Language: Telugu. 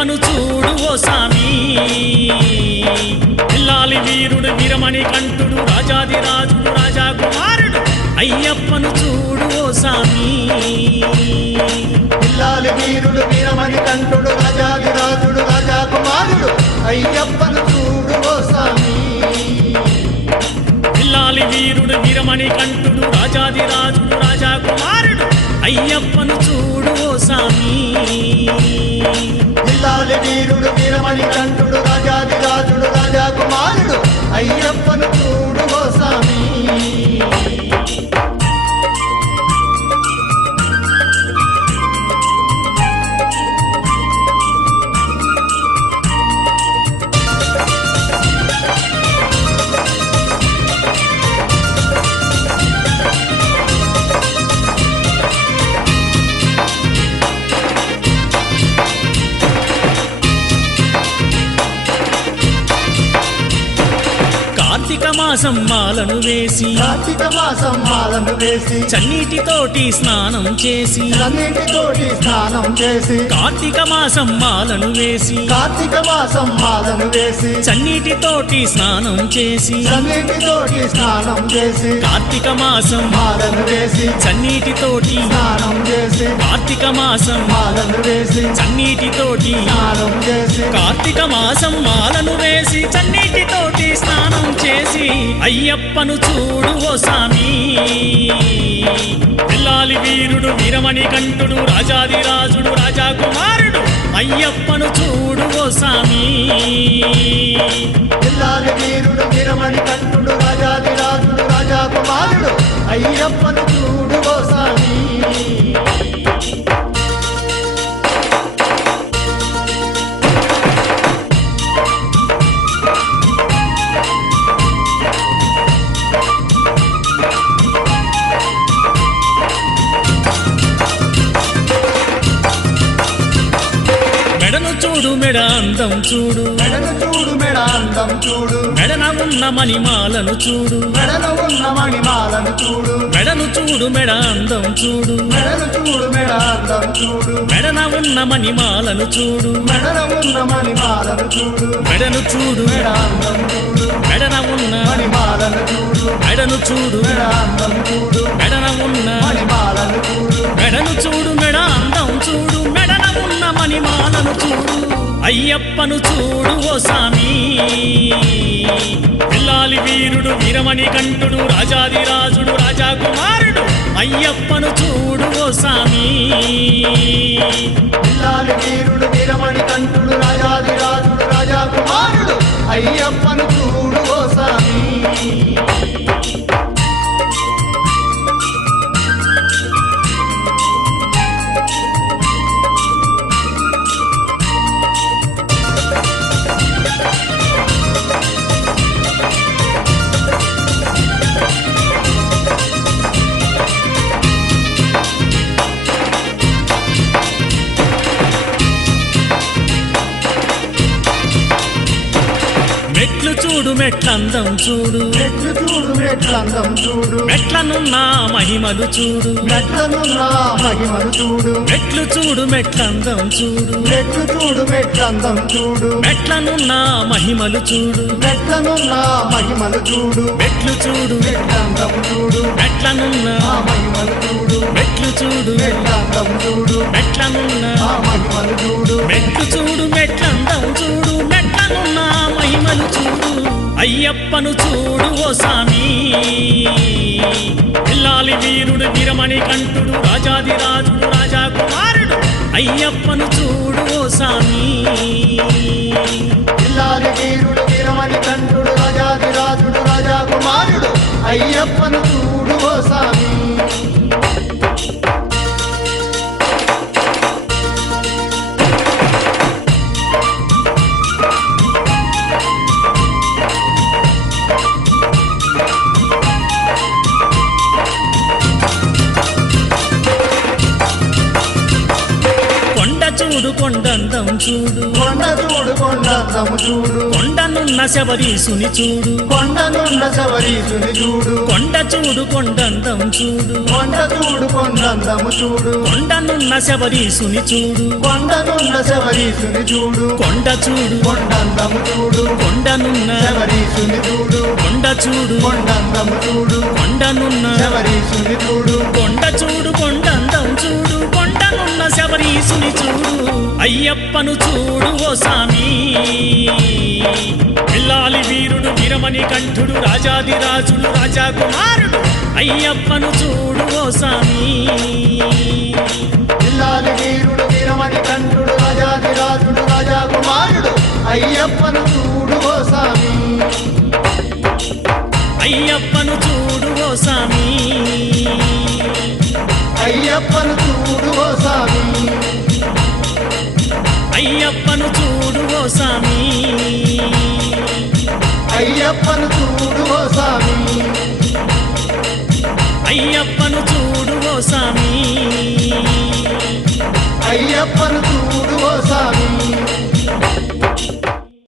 అయ్యప్పను చూడు ఓ సామి పిల్లాలి వీరుడు వీరమణి కంఠుడు రాజాదిరాజుడు రాజా కుమారుడు అయ్యప్పను చూడు ఓ సామి పిల్లాలి వీరుడు వీరమణి కంఠుడు రాజాదిరాజుడు రాజా కుమారుడు అయ్యప్పను చూడు ఓ సామి పిల్లాలి వీరుడు వీరమణి కంఠుడు రాజాదిరాజుడు రాజా కుమారుడు అయ్యప్పను చూడు ఓ సామి పిల్లాలి వీరుడు వీరమణి కంఠుడు రాజాదిరాజుడు రాజా కుమారుడు అయ్యప్పను చూడు ఓ సామి కార్తీక మాసం మాలను వేసి కార్తీక మాసం మాలను వేసి చన్నీటితోటి స్నానం చేసి అన్నిటితోటి స్నానం చేసి కార్తీక మాసం మాలను వేసి కార్తీక మాసం మాలను వేసి చన్నీటితోటి స్నానం చేసి అన్నిటితోటి స్నానం చేసి కార్తీక మాసం మాలను వేసి చన్నీటితోటి స్నానం చేసి కార్తీక మాసం మాలను వేసి చన్నీటితోటి స్నానం చేసి కార్తీక మాసం మాలను వేసి చన్నీటితోటి స్నానం చేసి అయ్యప్పను చూడు ఓ సామి పిల్లాలి వీరుడు వీరమణి కంఠుడు రాజాదిరాజుడు రాజా కుమారుడు అయ్యప్పను చూడు ఓ సామి పిల్లాలి వీరుడు వీరమణి కంఠుడు రాజాదిరాజుడు రాజా కుమారుడు అయ్యప్పను చూడు ఓ సామి మెడను చూడు మెడ అందం చూడు మెడను చూడు మెడ అందం చూడు మెడన ఉన్న మణిమాలను చూడు మెడను ఉన్న మణిమాలను చూడు మెడను చూడు మెడ అందం చూడు మెడను చూడు మెడ అందం చూడు మెడన ఉన్న మణిమాలను చూడు మెడను ఉన్న మణిమాలను చూడు మెడను చూడు మెడ అందం చూడు మెడన ఉన్న మణిమాలను చూడు మెడను చూడు మెడ అందం చూడు మెడన ఉన్న మణిమాలను చూడు మెడను చూడు మెడ అందం చూడు మెడన ఉన్న మణిమాలను చూడు అయ్యప్పను చూడు ఓ సామి పిల్లాలి వీరుడు వీరమణి కంఠుడు రాజాదిరాజుడు రాజా కుమారుడు అయ్యప్పను చూడు ఓ సామి పిల్లాలి వీరుడు వీరమణి కంఠుడు రాజాదిరాజుడు రాజా కుమారుడు అయ్యప్పను చూడు ఓ సామి మెట్లు చూడు మెట్లందం చూడు మెట్లు చూడు మెట్లందం చూడు మెట్లనున్న మహిమలు చూడు మెట్లనున్న మహిమలు చూడు మెట్లు చూడు మెట్లందం చూడు మెట్లు చూడు మెట్లందం చూడు మెట్లనున్న మహిమలు చూడు మెట్లనున్న మహిమలు చూడు మెట్లు చూడు మెట్లందం చూడు మెట్లనున్న మహిమలు చూడు మెట్లు చూడు మెట్లందం చూడు మెట్లనున్న మహిమలు చూడు మెట్లు చూడు మెట్లందం చూడు మెట్లనున్న మహిమలు చూడు అయ్యప్పను చూడు ఓ సామి పిల్లాలి వీరుడు వీరమణి కంఠుడు రాజాదిరాజుడు రాజా కుమారుడు అయ్యప్పను చూడు ఓ సామి పిల్లాలి వీరుడు వీరమణి కంఠుడు రాజాదిరాజుడు రాజా కుమారుడు అయ్యప్పను చూడు ఓ సామి కొండందం చూడు కొండ చూడు కొండందము చూడు కొండనున్న శబరీసుని చూడు కొండనున్న శబరీసుని చూడు కొండ చూడు కొండందం చూడు కొండ చూడు కొండందము చూడు కొండనున్న శబరీసుని చూడు కొండనున్న శబరీసుని చూడు కొండ చూడు కొండందము చూడు కొండనున్న శబరీసుని చూడు కొండ చూడు కొండందము చూడు కొండనున్న శబరీసుని చూడు కొండ చూడు కొండందం చూడు కొండనున్న శబరీసుని చూడు అయ్యప్పను చూడు ఓ సామి పిల్లాలి వీరుడు వీరమణి కంఠుడు రాజాదిరాజుడు రాజా కుమారుడు అయ్యప్పను చూడు ఓ సామి పిల్లాలి వీరుడు వీరమణి కంఠుడు రాజాదిరాజుడు రాజా కుమారుడు అయ్యప్పను చూడు ఓ స్వామి అయ్యప్పను చూడు ఓ సామి అయ్యప్పను చూడు ఓ స్వామి అయ్యప్పను చూడు ఓ సామి